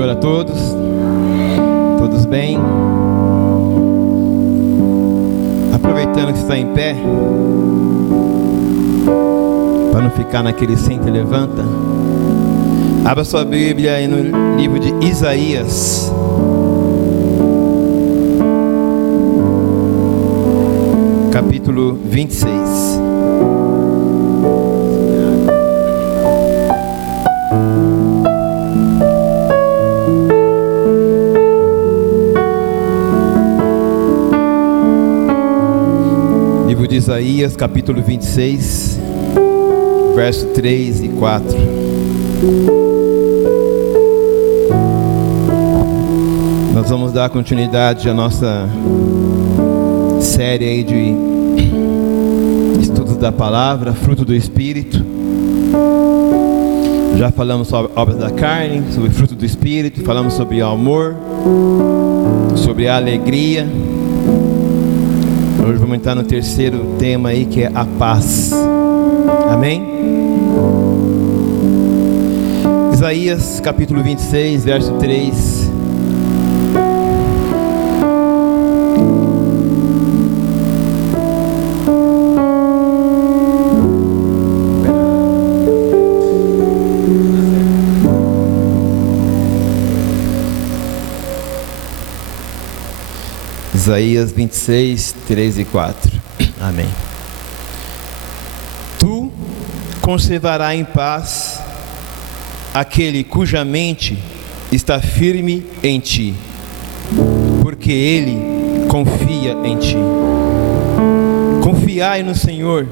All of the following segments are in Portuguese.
Senhor a todos. Todos bem? Aproveitando que você está em pé, para não ficar naquele senta e levanta, abra sua Bíblia aí no livro de Isaías. Capítulo 26. Livro de Isaías, capítulo 26, verso 3 e 4. Nós vamos dar continuidade à nossa série aí de estudos da palavra, fruto do Espírito. Já falamos sobre obras da carne, sobre fruto do Espírito, falamos sobre amor, sobre a alegria. Hoje vamos entrar no terceiro tema aí, que é a paz. Amém? Isaías capítulo 26, verso 3. Isaías 26, 3 e 4. Amém. Tu conservarás em paz aquele cuja mente está firme em ti, porque ele confia em ti. Confiai no Senhor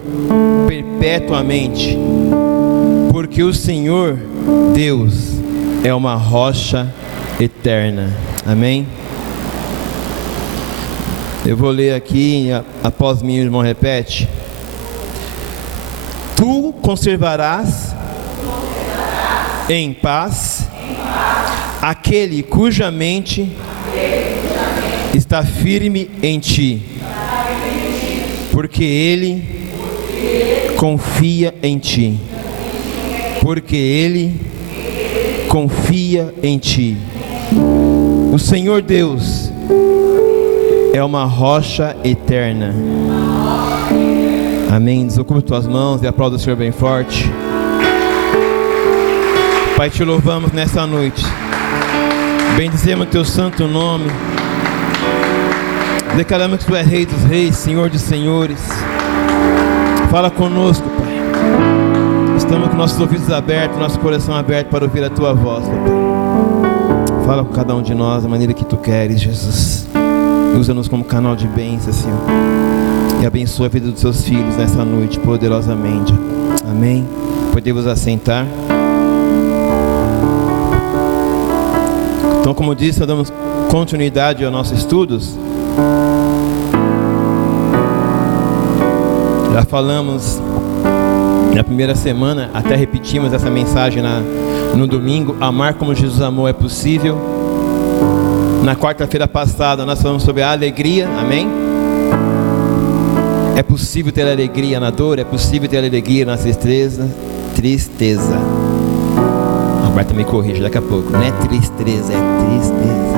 perpetuamente, porque o Senhor Deus é uma rocha eterna. Amém? Eu vou ler aqui, após mim o irmão repete. Tu conservarás em paz aquele cuja mente está firme em ti, porque ele confia em ti. Porque ele confia em ti. O Senhor Deus é uma rocha eterna. Amém. Desocupe tuas mãos e aplauda o Senhor bem forte. Pai, te louvamos nessa noite. Bendizemos o teu santo nome. Declaramos que tu és Rei dos reis, Senhor dos senhores. Fala conosco, Pai. Estamos com nossos ouvidos abertos, nosso coração aberto para ouvir a tua voz, Pai. Fala com cada um de nós da maneira que tu queres, Jesus. Usa-nos como canal de bênção, Senhor. E abençoa a vida dos seus filhos nessa noite, poderosamente. Amém. Podemos assentar. Então, como disse, nós damos continuidade aos nossos estudos. Já falamos na primeira semana, até repetimos essa mensagem no domingo. Amar como Jesus amou é possível. Na quarta-feira passada nós falamos sobre a alegria, amém? É possível ter alegria na dor, é possível ter alegria na tristeza. A Roberta me corrige daqui a pouco, não é tristeza, é tristeza.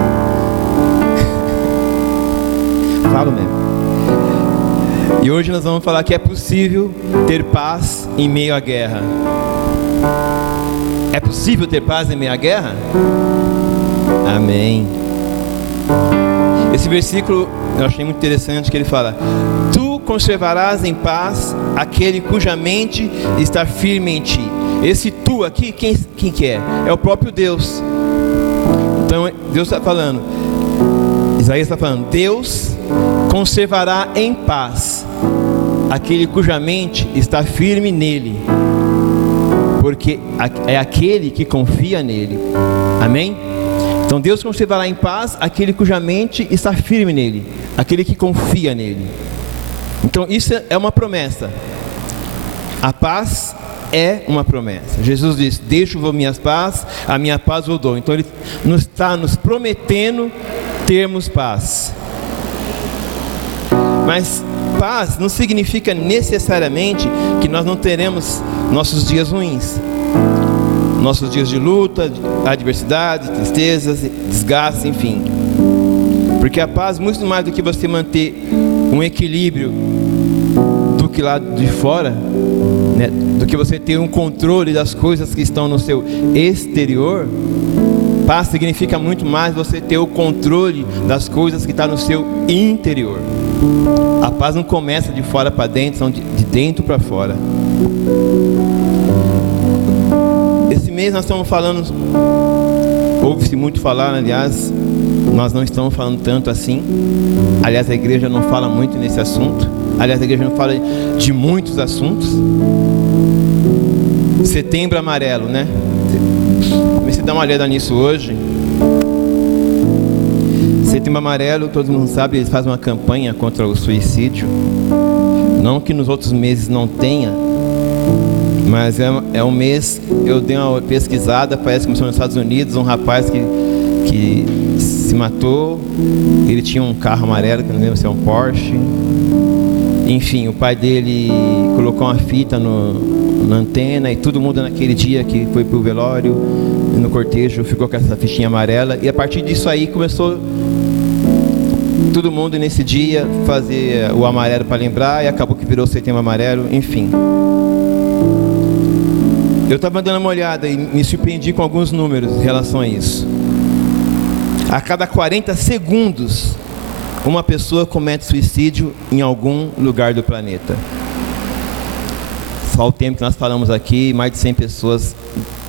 Falo mesmo. E hoje nós vamos falar que é possível ter paz em meio à guerra. É possível ter paz em meio à guerra? Amém. Esse versículo eu achei muito interessante, que ele fala: tu conservarás em paz aquele cuja mente está firme em ti. Esse tu aqui, quem que é? É o próprio Deus. Então Deus está falando, Isaías está falando, Deus conservará em paz aquele cuja mente está firme nele, porque é aquele que confia nele. Amém? Então Deus conservará em paz aquele cuja mente está firme nele, aquele que confia nele. Então isso é uma promessa. A paz é uma promessa. Jesus disse: deixo-vos minhas paz, a minha paz eu dou. Então Ele está nos prometendo termos paz. Mas paz não significa necessariamente que nós não teremos nossos dias ruins. nossos dias de luta, adversidade, tristezas, desgastes, enfim. Porque a paz, muito mais do que você manter um equilíbrio do que lá de fora, né, do que você ter um controle das coisas que estão no seu exterior, paz significa muito mais você ter o controle das coisas que estão no seu interior. A paz não começa de fora para dentro, são de dentro para fora. Esse mês nós estamos falando, ouve-se muito falar, aliás, nós não estamos falando tanto assim. Aliás, a igreja não fala muito nesse assunto. Aliás, a igreja não fala de muitos assuntos. Setembro Amarelo, né? Comecei a dar uma olhada nisso hoje. Setembro Amarelo, todo mundo sabe, eles fazem uma campanha contra o suicídio. Não que nos outros meses não tenha, mas é um mês, eu dei uma pesquisada, parece que começou nos Estados Unidos, um rapaz que se matou. Ele tinha um carro amarelo, que não lembro se é um Porsche. Enfim, o pai dele colocou uma fita na antena, e todo mundo naquele dia que foi pro velório, no cortejo, ficou com essa fichinha amarela. E a partir disso aí começou todo mundo nesse dia fazer o amarelo para lembrar, e acabou que virou Setembro Amarelo, enfim. Eu estava dando uma olhada e me surpreendi com alguns números em relação a isso. A cada 40 segundos, uma pessoa comete suicídio em algum lugar do planeta. Só o tempo que nós falamos aqui, mais de 100 pessoas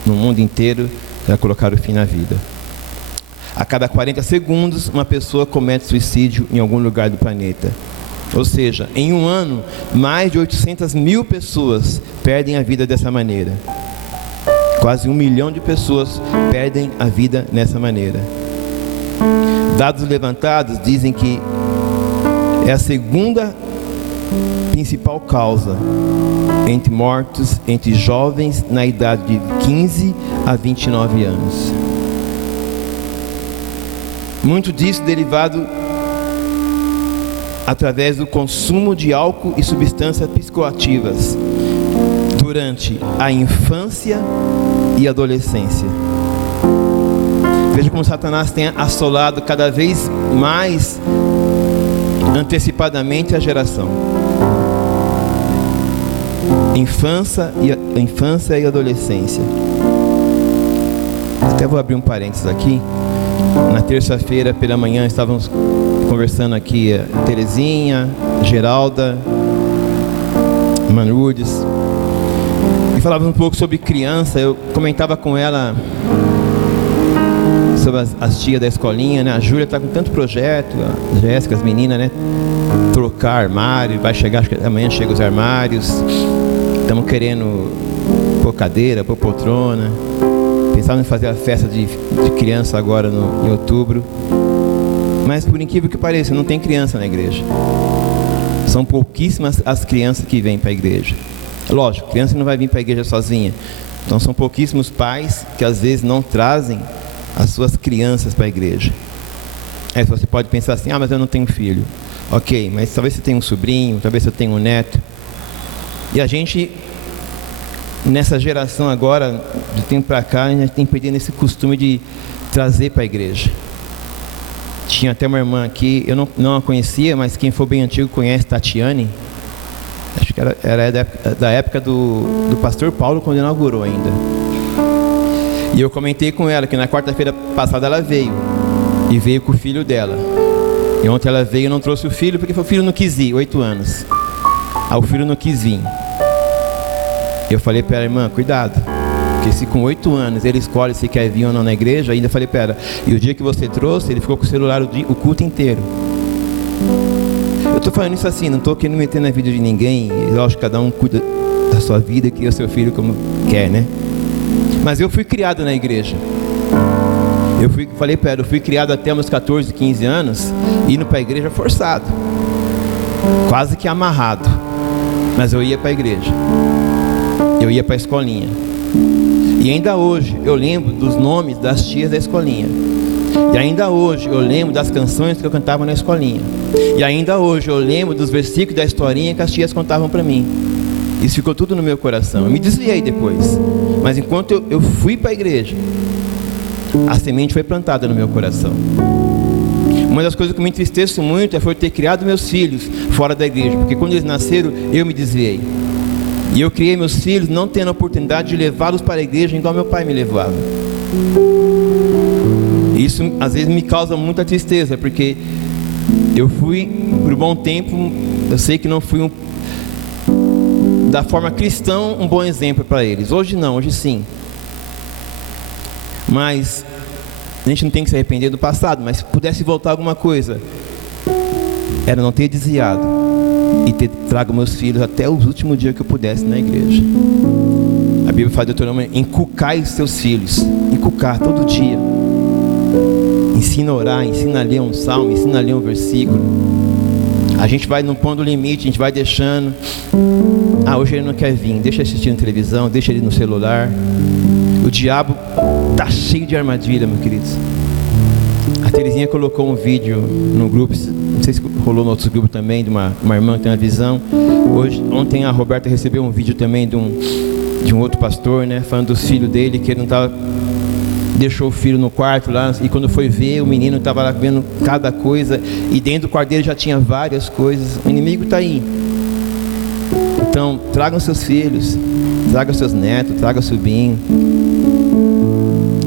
no mundo inteiro já colocaram fim na vida. A cada 40 segundos, uma pessoa comete suicídio em algum lugar do planeta. Ou seja, em um ano, mais de 800 mil pessoas perdem a vida dessa maneira. Quase 1 milhão de pessoas perdem a vida dessa maneira. Dados levantados dizem que é a segunda principal causa entre mortos entre jovens na idade de 15 a 29 anos. Muito disso derivado através do consumo de álcool e substâncias psicoativas durante a infância e adolescência. Veja como Satanás tem assolado cada vez mais antecipadamente a geração. Infância e adolescência. Até vou abrir um parênteses aqui. Na terça-feira pela manhã estávamos conversando aqui, Terezinha, Geralda, Manurdes, e falávamos um pouco sobre criança. Eu comentava com ela sobre as tias da escolinha, né? A Júlia está com tanto projeto, a Jéssica, as meninas, né? Trocar armário, vai chegar, acho que amanhã chegam os armários. Estamos querendo pôr cadeira, pôr poltrona. Pensávamos em fazer a festa de criança agora em outubro. Mas por incrível que pareça, não tem criança na igreja. São pouquíssimas as crianças que vêm para a igreja. Lógico, criança não vai vir para a igreja sozinha. Então são pouquíssimos pais que às vezes não trazem as suas crianças para a igreja. Aí você pode pensar assim, mas eu não tenho filho. Ok, mas talvez você tenha um sobrinho, talvez você tenha um neto. E a gente, nessa geração agora, de tempo para cá, a gente tem perdido esse costume de trazer para a igreja. Tinha até uma irmã aqui, eu não a conhecia, mas quem for bem antigo conhece, Tatiane. Acho que era da época do pastor Paulo, quando inaugurou ainda. E eu comentei com ela que na quarta-feira passada ela veio. E veio com o filho dela. E ontem ela veio e não trouxe o filho, porque o filho não quis ir, 8 anos. Aí o filho não quis vir. Eu falei para ela, irmã, cuidado. Porque se com 8 anos ele escolhe se quer vir ou não na igreja, ainda falei para ela, e o dia que você trouxe, ele ficou com o celular o culto inteiro. Eu estou falando isso assim, não estou querendo meter na vida de ninguém. Lógico que cada um cuida da sua vida e cria o seu filho como quer, né? Mas eu fui criado na igreja. Falei para ela, eu fui criado até meus 14, 15 anos, indo para a igreja forçado. Quase que amarrado. Mas eu ia para a igreja. Eu ia para a escolinha. E ainda hoje eu lembro dos nomes das tias da escolinha. E ainda hoje eu lembro das canções que eu cantava na escolinha. E ainda hoje eu lembro dos versículos da historinha que as tias contavam para mim. Isso ficou tudo no meu coração. Eu me desviei depois, mas enquanto eu fui para a igreja, a semente foi plantada no meu coração. Uma das coisas que eu me entristeço muito foi ter criado meus filhos fora da igreja, porque quando eles nasceram, eu me desviei. E eu criei meus filhos não tendo a oportunidade de levá-los para a igreja igual meu pai me levava. Isso às vezes me causa muita tristeza, porque eu fui por um bom tempo, eu sei que não fui da forma cristã um bom exemplo para eles. Hoje não, hoje sim. Mas a gente não tem que se arrepender do passado, mas se pudesse voltar alguma coisa, era não ter desviado e ter trago meus filhos até os últimos dias que eu pudesse na igreja. A Bíblia fala, Deuteronômio, inculcai os seus filhos, inculcar todo dia. Ensina a orar, ensina a ler um salmo, ensina a ler um versículo. A gente vai não pondo limite, a gente vai deixando. Hoje ele não quer vir, deixa ele assistir na televisão, deixa ele no celular. O diabo está cheio de armadilha, meus queridos. A Terezinha colocou um vídeo no grupo, não sei se rolou no outro grupo também, de uma irmã que tem uma visão. Ontem a Roberta recebeu um vídeo também de um outro pastor, né, falando dos filhos dele, que ele não estava, deixou o filho no quarto lá, e quando foi ver, o menino estava lá vendo cada coisa, e dentro do quarto dele já tinha várias coisas. O inimigo está aí. Então, tragam seus filhos, tragam seus netos, tragam sobrinho.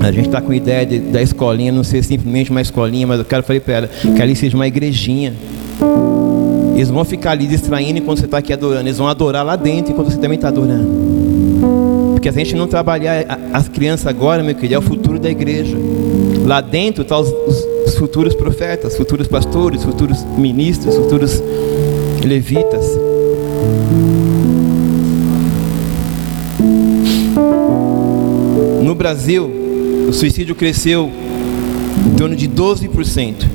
A gente está com a ideia da escolinha não ser simplesmente uma escolinha, mas eu falei para ela, que ali seja uma igrejinha. Eles vão ficar ali distraindo enquanto você está aqui adorando, eles vão adorar lá dentro enquanto você também está adorando. Porque se a gente não trabalhar as crianças agora, meu querido, é o futuro da igreja. Lá dentro estão os futuros profetas, futuros pastores, futuros ministros, futuros levitas. No Brasil, o suicídio cresceu em torno de 12%.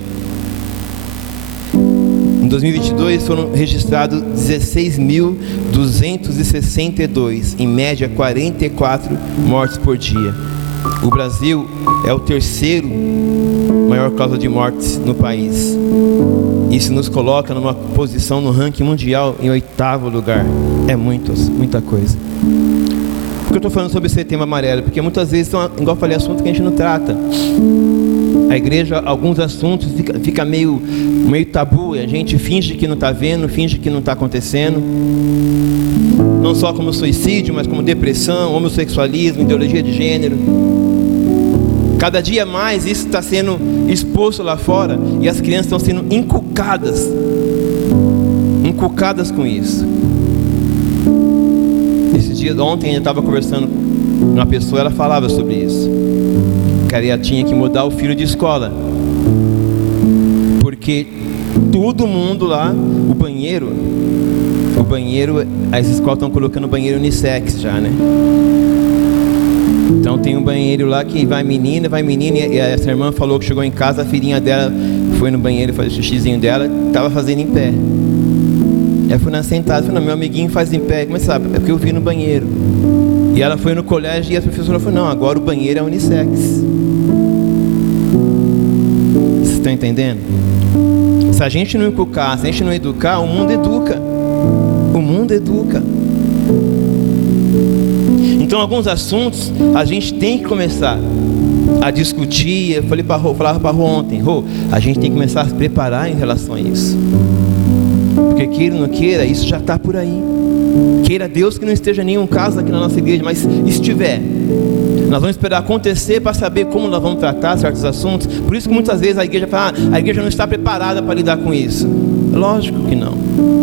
Em 2022 foram registrados 16.262, em média 44 mortes por dia. O Brasil é o terceiro maior causa de mortes no país. Isso nos coloca numa posição no ranking mundial em 8º lugar. É muita coisa. Por que eu estou falando sobre esse tema amarelo? Porque muitas vezes são, igual eu falei, assuntos que a gente não trata. A igreja, alguns assuntos fica meio tabu, e a gente finge que não está vendo, finge que não está acontecendo. Não só como suicídio, mas como depressão, homossexualismo, ideologia de gênero. Cada dia mais isso está sendo exposto lá fora, e as crianças estão sendo inculcadas com isso. Ontem eu estava conversando com uma pessoa, ela falava sobre isso. Cara, ela tinha que mudar o filho de escola, porque todo mundo lá, o banheiro, as escolas estão colocando banheiro unissex já, né? Então tem um banheiro lá que vai menina, e essa irmã falou que chegou em casa, a filhinha dela foi no banheiro fazer o xixizinho dela, estava fazendo em pé. Ela foi na sentada, falou, meu amiguinho faz em pé. Como você sabe? É porque eu vi no banheiro. E ela foi no colégio e a professora falou, não, agora o banheiro é unissex. Vocês estão entendendo? Se a gente não inculcar, se a gente não educar, o mundo educa. O mundo educa. Então alguns assuntos a gente tem que começar a discutir. Eu falava para a Rô ontem, Rô, a gente tem que começar a se preparar em relação a isso. Porque queira ou não queira, isso já está por aí. Queira Deus que não esteja nenhum caso aqui na nossa igreja, mas se estiver, nós vamos esperar acontecer para saber como nós vamos tratar certos assuntos. Por isso que muitas vezes a igreja fala, a igreja não está preparada para lidar com isso. Lógico que não,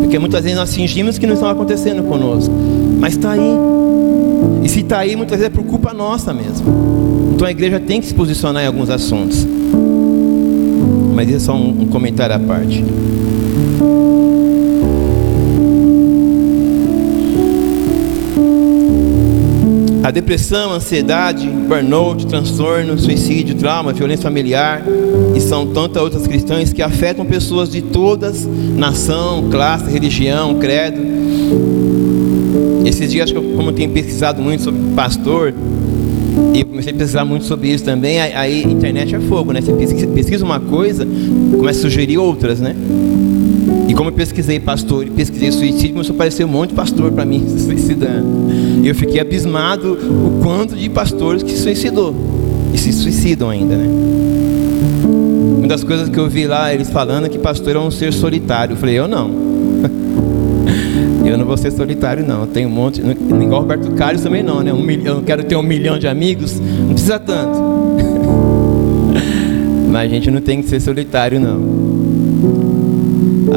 porque muitas vezes nós fingimos que não estão acontecendo conosco, mas está aí. E se está aí, muitas vezes é por culpa nossa mesmo. Então a igreja tem que se posicionar em alguns assuntos. Mas isso é só um comentário à parte. A depressão, a ansiedade, burnout, transtorno, suicídio, trauma, violência familiar, e são tantas outras questões que afetam pessoas de todas, nação, classe, religião, credo. Esses dias, como eu tenho pesquisado muito sobre pastor, e comecei a pesquisar muito sobre isso também, aí a internet é fogo, né? Você pesquisa uma coisa, começa a sugerir outras, né? E como eu pesquisei pastor e pesquisei suicídio, começou a aparecer um monte de pastor para mim se suicidando. E eu fiquei abismado o quanto de pastores que se suicidou e se suicidam ainda, né? Uma das coisas que eu vi lá, eles falando que pastor é um ser solitário. Eu falei, eu não. Eu não vou ser solitário, não. Eu tenho um monte, igual Roberto Carlos também não, né? Eu não quero ter 1 milhão de amigos, não precisa tanto. Mas a gente não tem que ser solitário, não.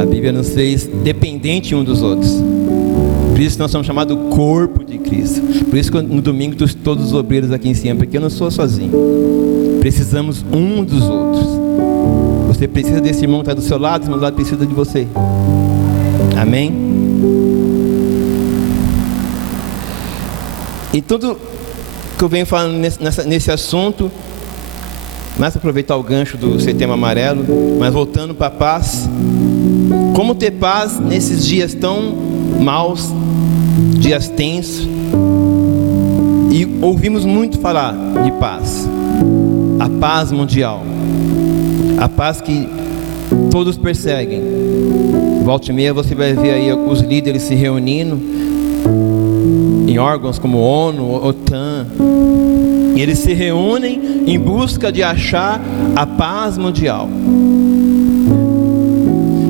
A Bíblia nos fez dependente um dos outros. Por isso nós somos chamados corpo de Cristo. Por isso que no domingo todos os obreiros aqui em cima, porque eu não sou sozinho. Precisamos um dos outros. Você precisa desse irmão que está do seu lado, esse irmão do lado precisa de você. Amém? E tudo que eu venho falando nesse assunto, mas aproveitar o gancho do Setembro Amarelo, mas voltando para a paz. Como ter paz nesses dias tão maus, dias tensos? E ouvimos muito falar de paz. A paz mundial. A paz que todos perseguem. Volta e meia você vai ver aí os líderes se reunindo em órgãos como ONU, OTAN. E eles se reúnem em busca de achar a paz mundial.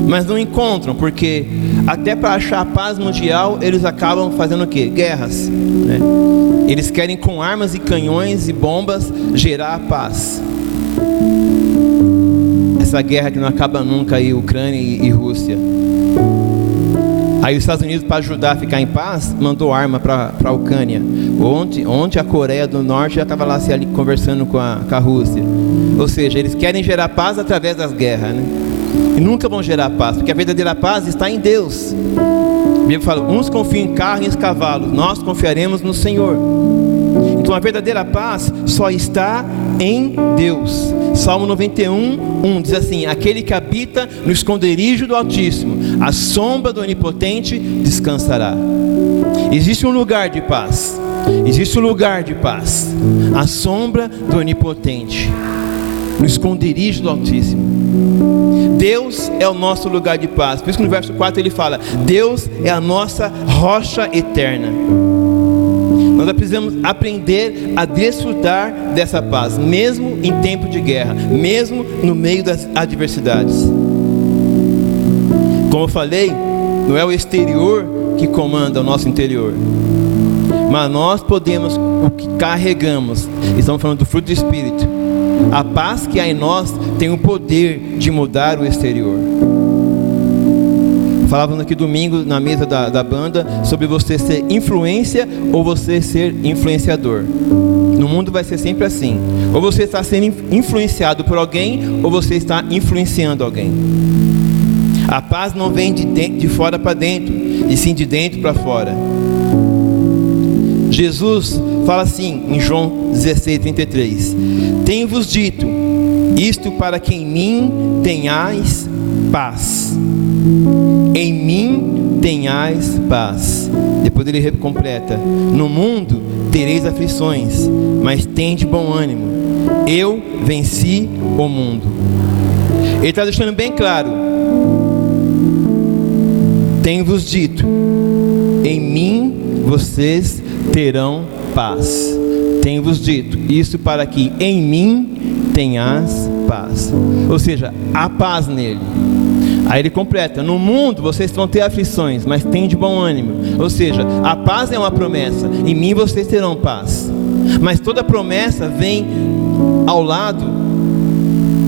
Mas não encontram, porque até para achar a paz mundial, eles acabam fazendo o quê? Guerras, né? Eles querem com armas e canhões e bombas gerar a paz. Essa guerra que não acaba nunca aí, Ucrânia e Rússia. Aí os Estados Unidos, para ajudar a ficar em paz, mandou arma para a Ucrânia. Ontem a Coreia do Norte já estava lá ali conversando com a Rússia. Ou seja, eles querem gerar paz através das guerras, né? E nunca vão gerar paz, porque a verdadeira paz está em Deus. A Bíblia fala, uns confiam em carro e em cavalos, nós confiaremos no Senhor. Então a verdadeira paz só está em Deus. Salmo 91:1 diz assim: aquele que habita no esconderijo do Altíssimo, à sombra do Onipotente descansará. Existe um lugar de paz. Existe um lugar de paz, à sombra do Onipotente, no esconderijo do Altíssimo. Deus é o nosso lugar de paz. Por isso que no verso 4 ele fala: Deus é a nossa rocha eterna. Nós precisamos aprender a desfrutar dessa paz, mesmo em tempo de guerra, mesmo no meio das adversidades. Como eu falei, não é o exterior que comanda o nosso interior, mas nós podemos, o que carregamos, estamos falando do fruto do Espírito. A paz que há em nós tem o poder de mudar o exterior. Falávamos aqui domingo na mesa da banda sobre você ser influência ou você ser influenciador. No mundo vai ser sempre assim: ou você está sendo influenciado por alguém, ou você está influenciando alguém. A paz não vem de fora para dentro, e sim de dentro para fora. Jesus fala assim em João 16:33: tenho-vos dito isto para que em mim tenhais paz. Em mim tenhais paz. Depois ele completa: no mundo tereis aflições, mas tende bom ânimo, eu venci o mundo. Ele está deixando bem claro: tenho-vos dito, em mim vocês terão paz. Tenho-vos dito isso para que em mim tenhas paz. Ou seja, há paz nele. Aí ele completa: no mundo vocês vão ter aflições, mas tende bom ânimo. Ou seja, a paz é uma promessa, em mim vocês terão paz. Mas toda promessa vem ao lado,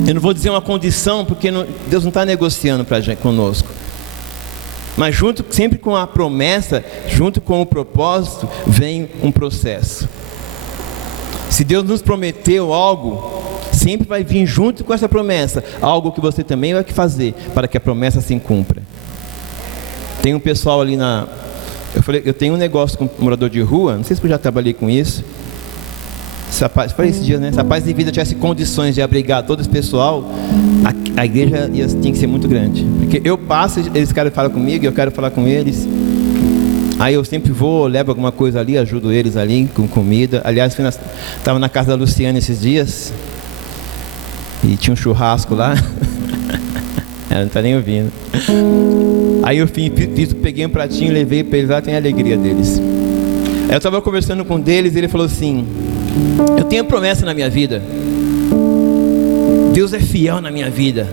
eu não vou dizer uma condição, porque Deus não está negociando conosco. Mas sempre com a promessa, junto com o propósito, vem um processo. Se Deus nos prometeu algo, sempre vai vir junto com essa promessa algo que você também vai fazer para que a promessa se cumpra. Tem um pessoal ali eu tenho um negócio com morador de rua, não sei se eu já trabalhei com isso. Foi esse dia, né? Se a Paz de Vida tivesse condições de abrigar todo esse pessoal, a igreja tinha que ser muito grande. Porque eu passo, eles querem falar comigo, eu quero falar com eles. Aí eu sempre vou, levo alguma coisa ali, ajudo eles ali com comida. Aliás, estava na casa da Luciana esses dias e tinha um churrasco lá. Ela não está nem ouvindo. Aí eu peguei um pratinho, levei para eles lá, tem a alegria deles. Aí eu estava conversando com um deles e ele falou assim: eu tenho promessa na minha vida, Deus é fiel na minha vida,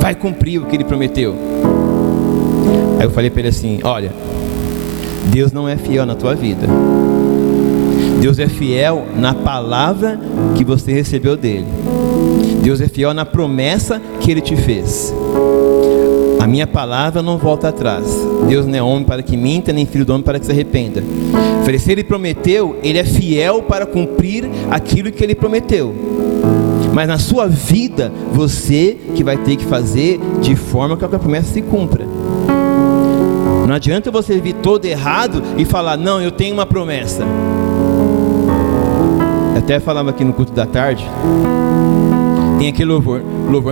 vai cumprir o que Ele prometeu. Aí eu falei para ele assim: olha, Deus não é fiel na tua vida, Deus é fiel na palavra que você recebeu dele. Deus é fiel na promessa que Ele te fez. A minha palavra não volta atrás. Deus não é homem para que minta, nem filho do homem para que se arrependa. Se Ele prometeu, Ele é fiel para cumprir aquilo que Ele prometeu. Mas na sua vida, você que vai ter que fazer de forma que a promessa se cumpra. Não adianta você vir todo errado e falar: não, eu tenho uma promessa. Eu até falava aqui no culto da tarde, tem aquele louvor,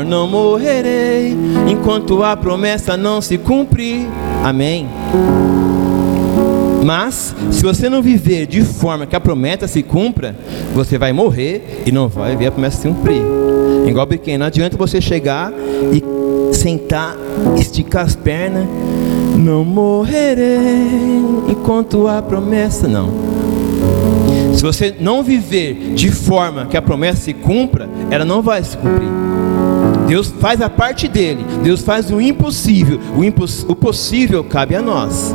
não morrerei enquanto a promessa não se cumprir. Amém. Mas se você não viver de forma que a promessa se cumpra, você vai morrer e não vai ver a promessa se cumprir. Igual pequeno, não adianta você chegar e sentar, esticar as pernas, não morrerei enquanto a promessa não. Se você não viver de forma que a promessa se cumpra, ela não vai se cumprir. Deus faz a parte dele, Deus faz o impossível, o possível cabe a nós.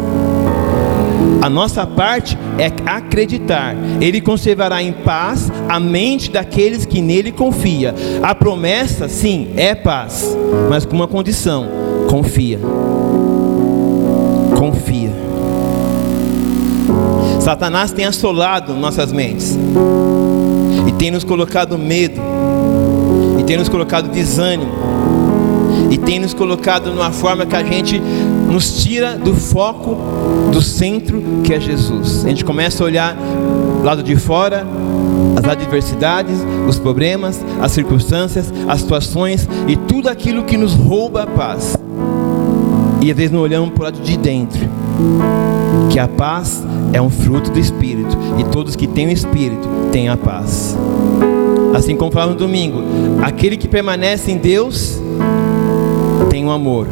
A nossa parte é acreditar. Ele conservará em paz a mente daqueles que nele confiam. A promessa, sim, é paz, mas com uma condição: confia. Confia. Satanás tem assolado nossas mentes e tem nos colocado medo, e tem nos colocado desânimo, e tem nos colocado numa forma que a gente nos tira do foco do centro, que é Jesus. A gente começa a olhar do lado de fora, as adversidades, os problemas, as circunstâncias, as situações e tudo aquilo que nos rouba a paz. E às vezes não olhamos para o lado de dentro, que a paz é um fruto do Espírito, e todos que têm o Espírito têm a paz. Assim como falamos no domingo, aquele que permanece em Deus tem um amor,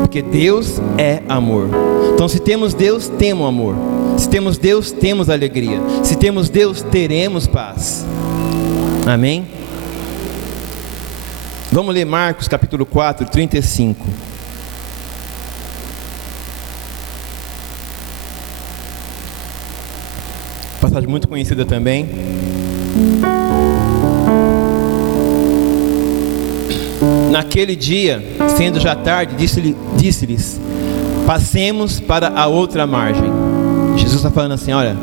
porque Deus é amor. Então se temos Deus, temos amor. Se temos Deus, temos alegria. Se temos Deus, teremos paz. Amém? Vamos ler Marcos capítulo 4, 35. Passagem muito conhecida também. Naquele dia, sendo já tarde, disse-lhes: passemos para a outra margem. Jesus está falando assim: olha,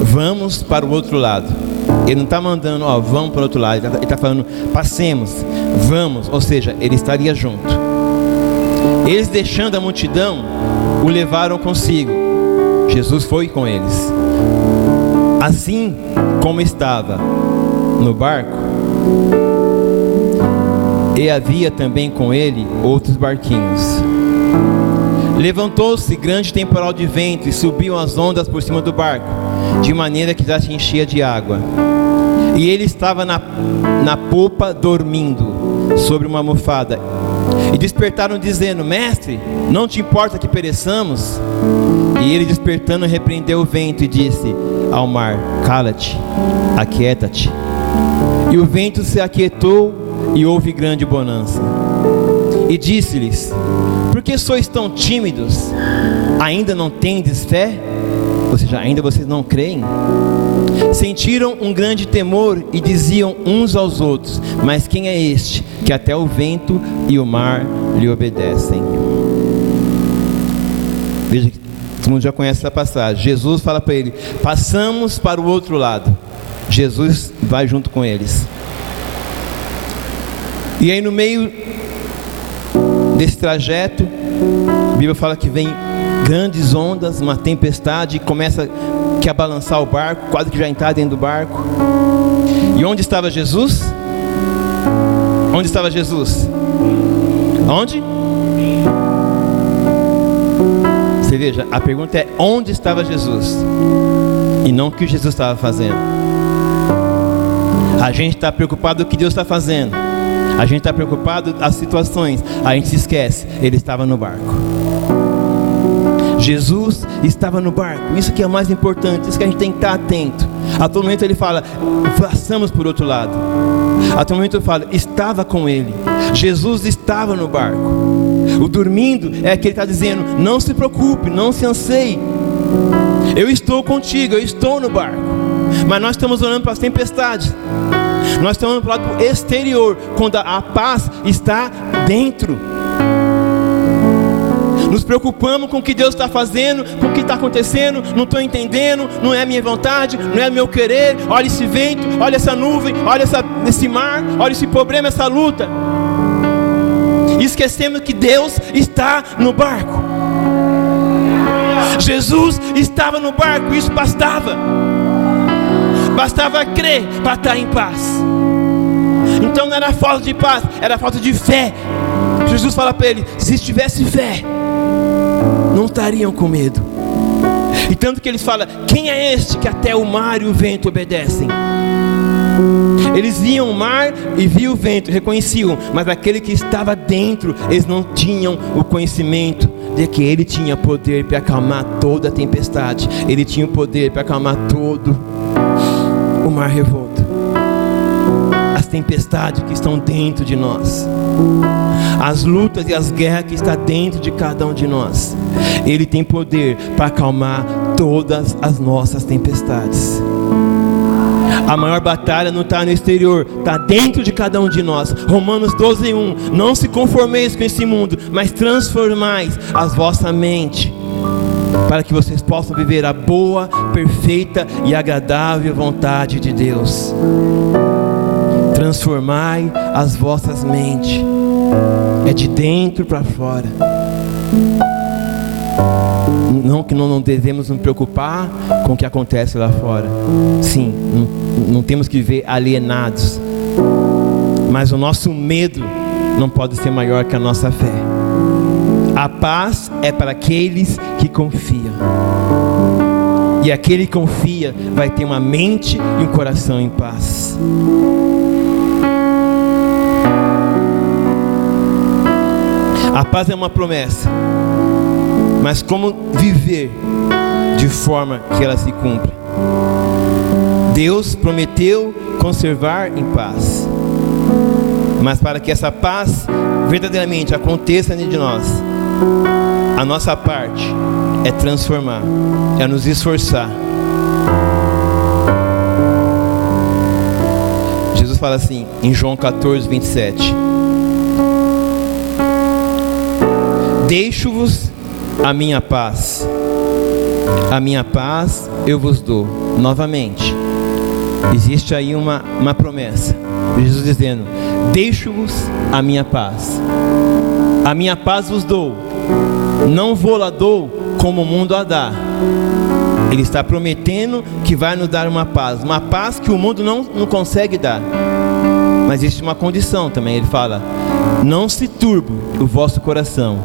vamos para o outro lado. Ele não está mandando, vamos para o outro lado. Ele está falando, passemos, vamos. Ou seja, ele estaria junto. Eles, deixando a multidão, o levaram consigo. Jesus foi com eles. Assim como estava no barco, e havia também com ele outros barquinhos. Levantou-se grande temporal de vento e subiam as ondas por cima do barco, de maneira que já se enchia de água. E ele estava na popa dormindo, sobre uma almofada. E despertaram dizendo: mestre, não te importa que pereçamos? E ele, despertando, repreendeu o vento e disse ao mar: cala-te, aquieta-te. E o vento se aquietou e houve grande bonança. E disse-lhes: por que sois tão tímidos? Ainda não tendes fé? Ou seja, ainda vocês não creem? Sentiram um grande temor e diziam uns aos outros: mas quem é este, que até o vento e o mar lhe obedecem? Veja que todo mundo já conhece essa passagem. Jesus fala para ele: passamos para o outro lado. Jesus vai junto com eles. E aí no meio desse trajeto, a Bíblia fala que vem grandes ondas, uma tempestade, e começa a balançar o barco, quase que já entrar dentro do barco. E onde estava Jesus? Onde estava Jesus? Onde? Você veja, a pergunta é: onde estava Jesus? E não o que Jesus estava fazendo. A gente está preocupado com o que Deus está fazendo. A gente está preocupado com as situações. A gente se esquece, ele estava no barco. Jesus estava no barco. Isso que é o mais importante, isso que a gente tem que estar atento. A todo momento ele fala, passamos por outro lado. A todo momento ele fala, estava com ele. Jesus estava no barco. O dormindo é que ele está dizendo, não se preocupe, não se anseie. Eu estou contigo, eu estou no barco. Mas nós estamos olhando para as tempestades. Nós estamos olhando para o lado exterior, quando a paz está dentro. Nos preocupamos com o que Deus está fazendo, com o que está acontecendo, não estou entendendo, não é a minha vontade, não é o meu querer. Olha esse vento, olha essa nuvem, olha esse mar, olha esse problema, essa luta. E esquecemos que Deus está no barco. Jesus estava no barco, isso bastava. Bastava crer para estar em paz. Então não era falta de paz, era falta de fé. Jesus fala para ele, se tivesse fé, não estariam com medo. E tanto que eles falam, quem é este que até o mar e o vento obedecem? Eles viam o mar e viam o vento, reconheciam, mas aquele que estava dentro, eles não tinham o conhecimento de que ele tinha poder para acalmar toda a tempestade. Ele tinha o poder para acalmar todo o mar revolto, as tempestades que estão dentro de nós, as lutas e as guerras que estão dentro de cada um de nós. Ele tem poder para acalmar todas as nossas tempestades. A maior batalha não está no exterior, está dentro de cada um de nós. Romanos 12:1, não se conformeis com esse mundo, mas transformais a vossa mente, para que vocês possam viver a boa, perfeita e agradável vontade de Deus. Transformai as vossas mentes, é de dentro para fora. Não que não devemos nos preocupar com o que acontece lá fora. Sim, não temos que viver alienados, mas o nosso medo não pode ser maior que a nossa fé. A paz é para aqueles que confiam. E aquele que confia vai ter uma mente e um coração em paz. A paz é uma promessa, mas como viver de forma que ela se cumpra? Deus prometeu conservar em paz, mas para que essa paz verdadeiramente aconteça dentro de nós, a nossa parte é transformar, é nos esforçar. Jesus fala assim em João 14:27: deixo-vos a minha paz eu vos dou. Novamente, existe aí uma promessa. Jesus dizendo, deixo-vos a minha paz vos dou, não vou lá dou como o mundo a dá. Ele está prometendo que vai nos dar uma paz que o mundo não consegue dar. Mas existe uma condição também. Ele fala, não se turbe o vosso coração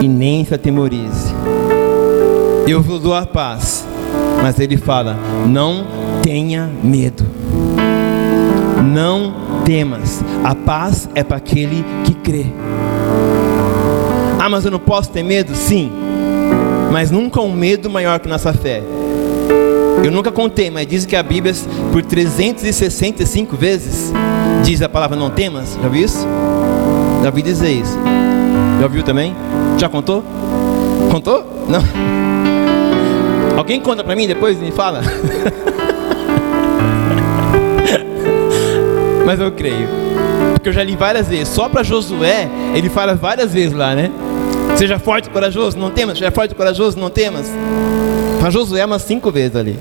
e nem se atemorize. Eu vos dou a paz, mas ele fala, não tenha medo, não temas. A paz é para aquele que crê. Ah, mas eu não posso ter medo? Sim, mas nunca um medo maior que nossa fé. Eu nunca contei, mas diz que a Bíblia por 365 vezes diz a palavra não temas. Já viu isso? Já ouvi dizer isso. Já ouviu também? Já contou? Contou? Não? Alguém conta para mim depois e me fala? Mas eu creio, porque eu já li várias vezes. Só para Josué ele fala várias vezes lá, né? Seja forte e corajoso, não temas. Seja forte e corajoso, não temas. Para Josué umas 5 vezes ali.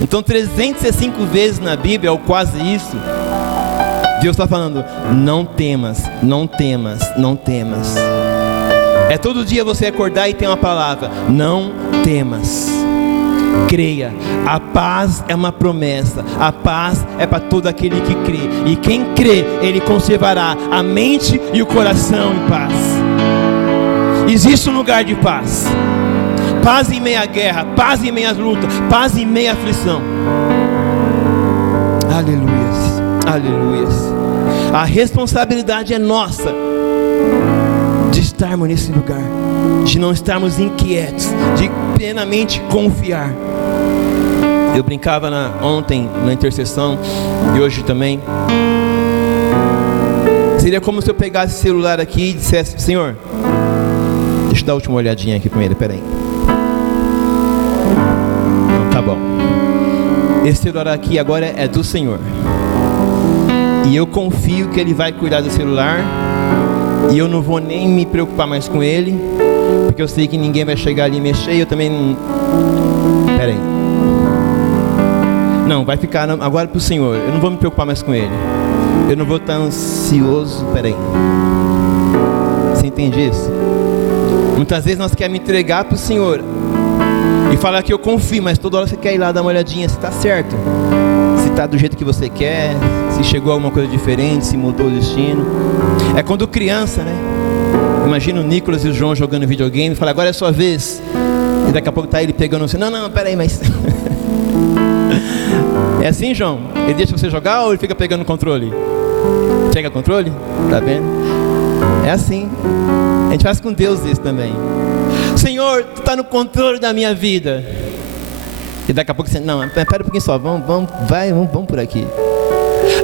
Então 365 vezes na Bíblia, ou quase isso, Deus está falando, não temas, não temas, não temas. É todo dia você acordar e ter uma palavra, não temas. Creia, a paz é uma promessa, a paz é para todo aquele que crê. E quem crê, ele conservará a mente e o coração em paz. Existe um lugar de paz. Paz em meia guerra, paz em meia luta, paz em meia aflição. Aleluias, aleluias. A responsabilidade é nossa de estarmos nesse lugar, de não estarmos inquietos, de plenamente confiar. Eu brincava ontem na intercessão e hoje também. Seria como se eu pegasse o celular aqui e dissesse: Senhor, deixa eu dar a última olhadinha aqui primeiro, peraí. Não, tá bom. Esse celular aqui agora é do Senhor. E eu confio que Ele vai cuidar do celular. E eu não vou nem me preocupar mais com ele, porque eu sei que ninguém vai chegar ali e mexer. E eu também não... Peraí. Não, vai ficar agora para o Senhor. Eu não vou me preocupar mais com ele. Eu não vou estar ansioso. Peraí. Você entende isso? Muitas vezes nós queremos entregar para o Senhor e falar que eu confio, mas toda hora você quer ir lá dar uma olhadinha se está certo, se está do jeito que você quer, se chegou alguma coisa diferente, se mudou o destino. É quando criança, né? Imagina o Nicolas e o João jogando videogame e fala: agora é a sua vez. E daqui a pouco tá ele pegando você. Não, peraí, mas... É assim, João? Ele deixa você jogar ou ele fica pegando o controle? Pega o controle? Tá vendo? É assim. A gente faz com Deus isso também. Senhor, tu está no controle da minha vida. E daqui a pouco você... Não, espera um pouquinho só. Vamos por aqui.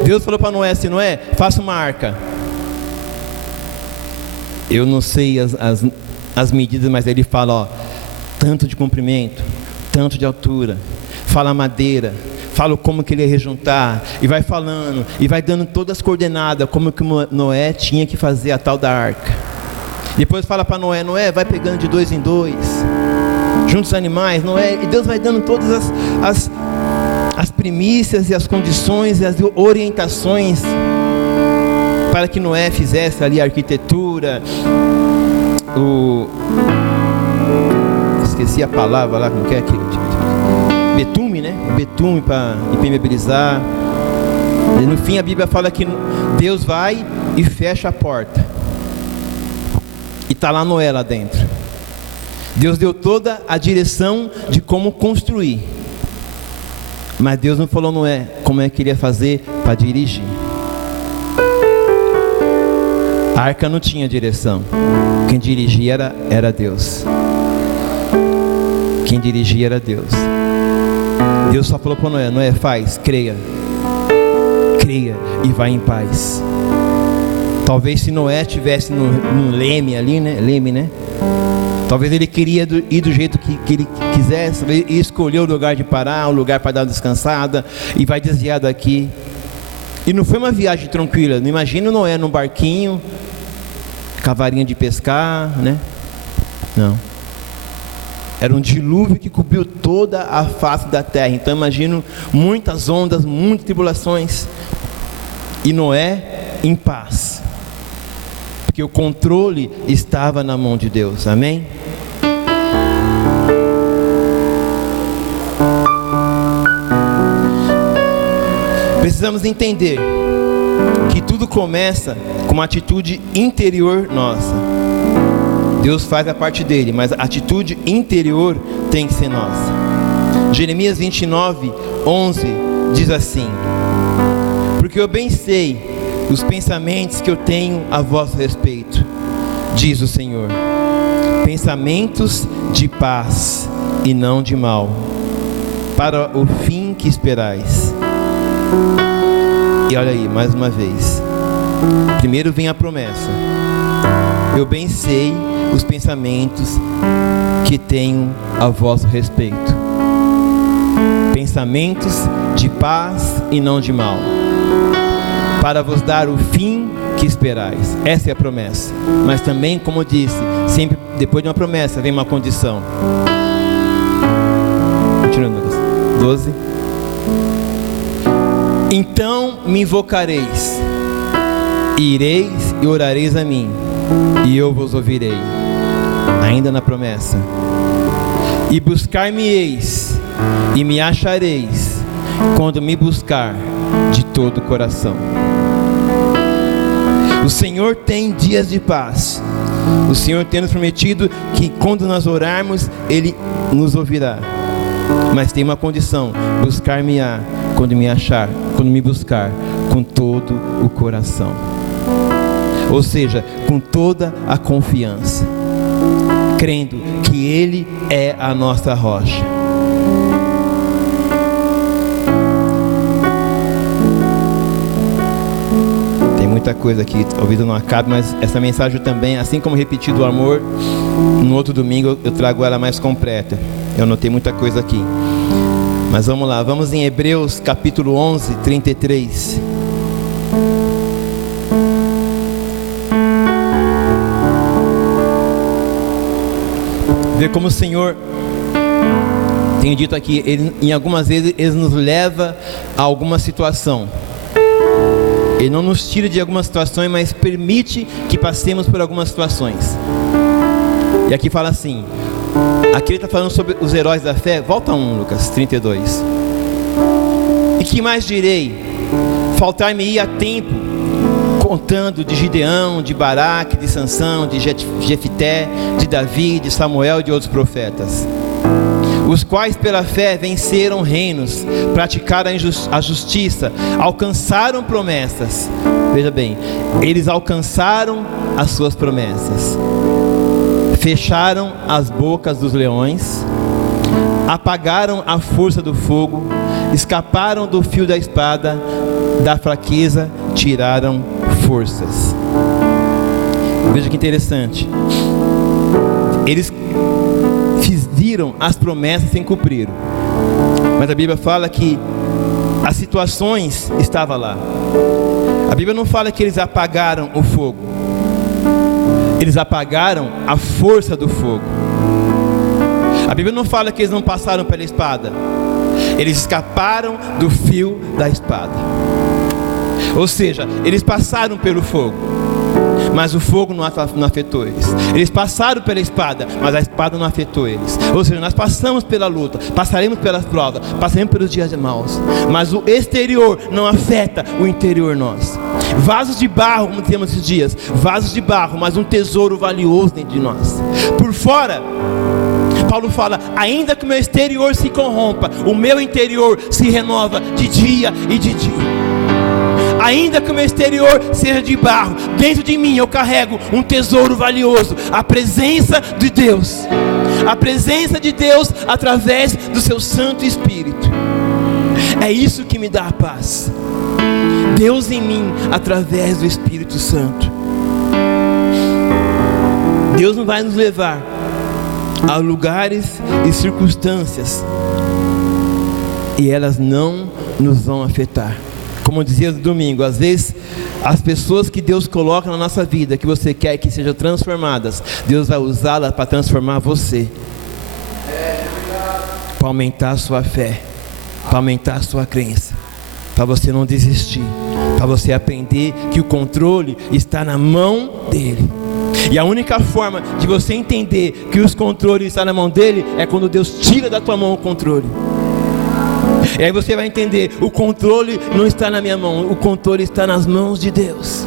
Deus falou para Noé assim: Noé, faça uma arca. Eu não sei as medidas, mas ele fala, ó, tanto de comprimento, tanto de altura. Fala a madeira, fala como que ele ia rejuntar, e vai falando, e vai dando todas as coordenadas, como que Noé tinha que fazer a tal da arca. Depois fala para Noé: Noé, vai pegando de 2 em 2, junta os animais, Noé, e Deus vai dando todas as primícias e as condições e as orientações para que Noé fizesse ali a arquitetura, esqueci a palavra lá, como que é aquilo? Betume, né? Betume para impermeabilizar. E no fim a Bíblia fala que Deus vai e fecha a porta. E está lá Noé lá dentro. Deus deu toda a direção de como construir. Mas Deus não falou Noé como é que ele ia fazer para dirigir. A arca não tinha direção. Quem dirigia era Deus. Quem dirigia era Deus. Deus só falou para Noé: Noé, faz, creia e vai em paz. Talvez se Noé estivesse no leme ali, né? Leme, né? Talvez ele queria ir do jeito que ele quisesse, e escolheu o lugar de parar, o lugar para dar uma descansada, e vai desviar daqui. E não foi uma viagem tranquila. Não imagina o Noé num barquinho, cavarinha de pescar, né? Não. Era um dilúvio que cobriu toda a face da terra. Então imagino muitas ondas, muitas tribulações. E Noé em paz, porque o controle estava na mão de Deus. Amém? Precisamos entender que tudo começa com uma atitude interior nossa. Deus faz a parte dele, mas a atitude interior tem que ser nossa. Jeremias 29:11 diz assim: porque eu bem sei os pensamentos que eu tenho a vosso respeito, diz o Senhor, pensamentos de paz e não de mal, para o fim que esperais. E olha aí, mais uma vez, primeiro vem a promessa: eu bem sei os pensamentos que tenho a vosso respeito, pensamentos de paz e não de mal, para vos dar o fim que esperais. Essa é a promessa. Mas também, como eu disse, sempre depois de uma promessa vem uma condição. Continuando, 12. Então me invocareis, ireis e orareis a mim, e eu vos ouvirei. Ainda na promessa: e buscar-me-eis e me achareis, quando me buscar de todo o coração. O Senhor tem dias de paz. O Senhor tem nos prometido que quando nós orarmos, Ele nos ouvirá. Mas tem uma condição: buscar-me-á quando me achar, quando me buscar com todo o coração. ou seja, com toda a confiança, crendo que Ele é a nossa rocha. Tem muita coisa aqui, a vida não acaba, mas essa mensagem também, assim como repetir do amor, no outro domingo eu trago ela mais completa. Eu anotei muita coisa aqui, mas vamos lá, vamos em Hebreus capítulo 11, 33. Ver como o Senhor tem dito aqui, Ele, em algumas vezes Ele nos leva a alguma situação. Ele não nos tira de algumas situações, mas permite que passemos por algumas situações. E aqui fala assim, aqui ele está falando sobre os heróis da fé. Volta 1, Lucas 32. E que mais direi? Faltar-me-ia tempo contando de Gideão, de Baraque, de Sansão, de Jefité, de Davi, de Samuel e de outros profetas, os quais pela fé venceram reinos, praticaram a justiça, alcançaram promessas. Veja bem, eles alcançaram as suas promessas, fecharam as bocas dos leões, apagaram a força do fogo, escaparam do fio da espada, da fraqueza tiraram forças. Veja que interessante, eles viram as promessas sem cumprir, mas a Bíblia fala que as situações estavam lá. A Bíblia não fala que eles apagaram o fogo, eles apagaram a força do fogo. A Bíblia não fala que eles não passaram pela espada, eles escaparam do fio da espada. Ou seja, eles passaram pelo fogo, mas o fogo não afetou eles. Eles passaram pela espada, mas a espada não afetou eles. Ou seja, nós passamos pela luta, passaremos pelas provas, passaremos pelos dias maus, mas o exterior não afeta o interior nosso. Vasos de barro, como temos esses dias, vasos de barro, mas um tesouro valioso dentro de nós. Por fora, Paulo fala, ainda que o meu exterior se corrompa, o meu interior se renova de dia e de dia. Ainda que o meu exterior seja de barro, dentro de mim eu carrego um tesouro valioso, a presença de Deus. A presença de Deus através do seu Santo Espírito. É isso que me dá a paz. Deus em mim através do Espírito Santo. Deus não vai nos levar a lugares e circunstâncias e elas não nos vão afetar. Como eu dizia no domingo, às vezes as pessoas que Deus coloca na nossa vida, que você quer que sejam transformadas, Deus vai usá-las para transformar você, para aumentar a sua fé, para aumentar a sua crença, para você não desistir, para você aprender que o controle está na mão dele. E a única forma de você entender que os controles estão na mão dele é quando Deus tira da tua mão o controle. E aí você vai entender, o controle não está na minha mão, o controle está nas mãos de Deus.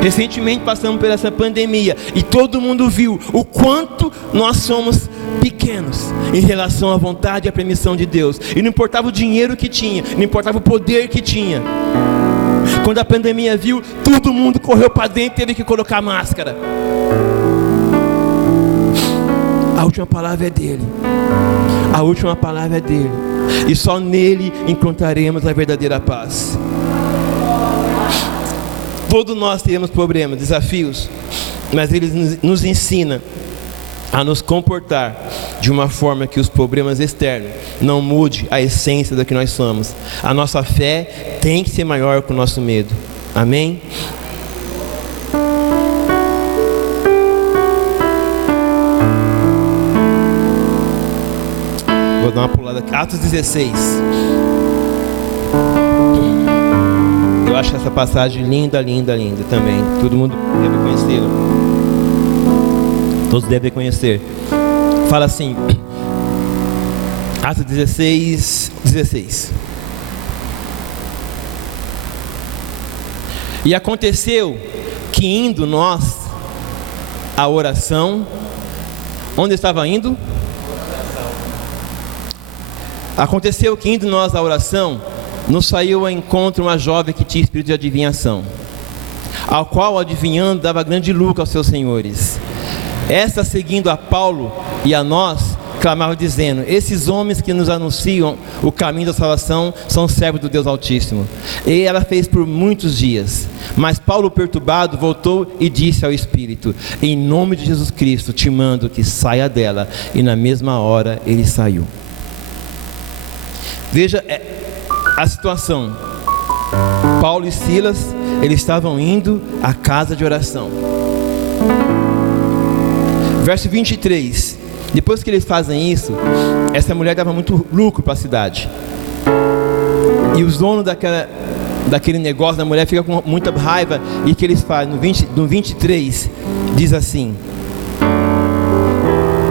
Recentemente passamos por essa pandemia e todo mundo viu o quanto nós somos pequenos em relação à vontade e à permissão de Deus. E não importava o dinheiro que tinha, não importava o poder que tinha. Quando a pandemia viu, todo mundo correu para dentro e teve que colocar máscara. A última palavra é dele. A última palavra é dele. E só nele encontraremos a verdadeira paz. Todos nós teremos problemas, desafios, mas ele nos ensina a nos comportar de uma forma que os problemas externos não mude a essência da que nós somos. A nossa fé tem que ser maior que o nosso medo. Amém? Vou dar uma pulada aqui. Atos 16. Eu acho essa passagem linda, linda, linda também. Todo mundo deve conhecê-la. Todos devem conhecer. Fala assim, Atos 16. E aconteceu que indo nós à oração, onde estava indo? Aconteceu que indo nós à oração, nos saiu ao encontro uma jovem que tinha espírito de adivinhação. ao qual, adivinhando, dava grande lucro aos seus senhores. Esta, seguindo a Paulo e a nós, clamava dizendo: esses homens que nos anunciam o caminho da salvação são servos do Deus Altíssimo. E ela fez por muitos dias. Mas Paulo, perturbado, voltou e disse ao Espírito: em nome de Jesus Cristo te mando que saia dela. E na mesma hora ele saiu. Veja a situação. Paulo e Silas, eles estavam indo à casa de oração. Verso 23. Depois que eles fazem isso, essa mulher dava muito lucro para a cidade. E os donos daquele negócio da mulher ficam com muita raiva. E o que eles fazem? No 23 diz assim: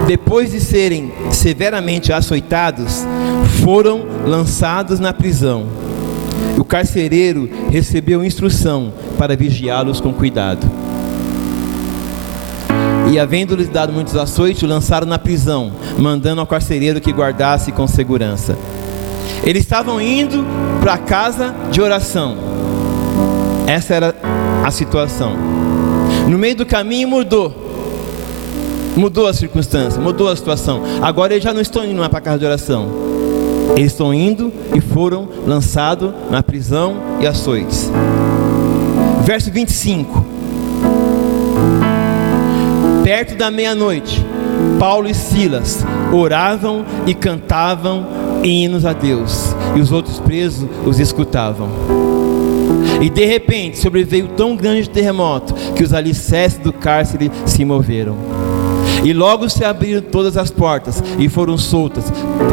depois de serem severamente açoitados, foram lançados na prisão. O carcereiro recebeu instrução para vigiá-los com cuidado. E havendo-lhes dado muitos açoites, o lançaram na prisão, mandando ao carcereiro que guardasse com segurança. Eles estavam indo para a casa de oração. Essa era a situação. No meio do caminho mudou a circunstância, mudou a situação. Agora eles já não estão indo mais para a casa de oração. Eles estão indo e foram lançados na prisão e açoites. Verso 25. Perto da meia-noite, Paulo e Silas oravam e cantavam hinos a Deus, e os outros presos os escutavam. E de repente sobreveio tão grande terremoto que os alicerces do cárcere se moveram. E logo se abriram todas as portas e foram soltas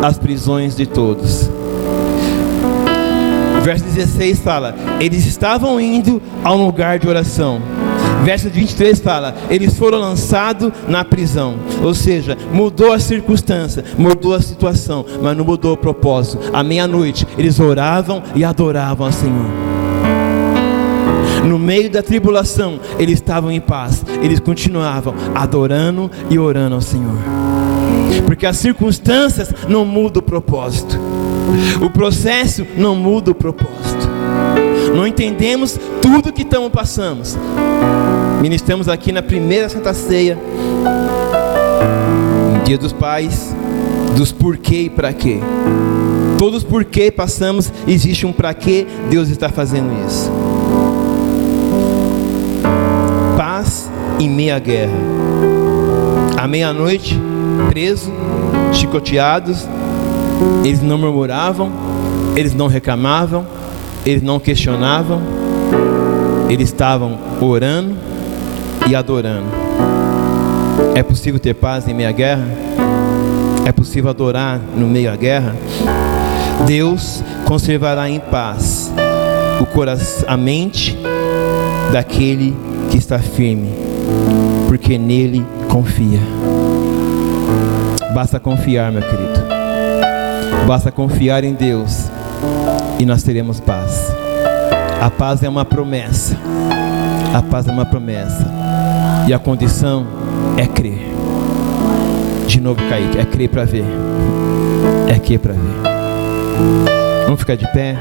as prisões de todos. Verso 16 fala: eles estavam indo a um lugar de oração. Verso 23 fala: eles foram lançados na prisão. Ou seja, mudou a circunstância, mudou a situação, mas não mudou o propósito. À meia-noite eles oravam e adoravam ao Senhor. No meio da tribulação eles estavam em paz. Eles continuavam adorando e orando ao Senhor. Porque as circunstâncias não mudam o propósito. O processo não muda o propósito. Não entendemos tudo que passamos. Ministramos aqui na primeira Santa Ceia, no Dia dos Pais, dos porquê e para quê. Todos os porquê passamos, existe um para quê Deus está fazendo isso. Paz em meia guerra. À meia-noite, presos, chicoteados, eles não murmuravam, eles não reclamavam, eles não questionavam, eles estavam orando e adorando. É possível ter paz em meio à guerra? É possível adorar no meio à guerra? Deus conservará em paz o coração, a mente daquele que está firme, porque nele confia. Basta confiar, meu querido. Basta confiar em Deus e nós teremos paz. A paz é uma promessa. A paz é uma promessa. E a condição é crer. De novo, Kaique, é crer para ver. É crer para ver. Vamos ficar de pé.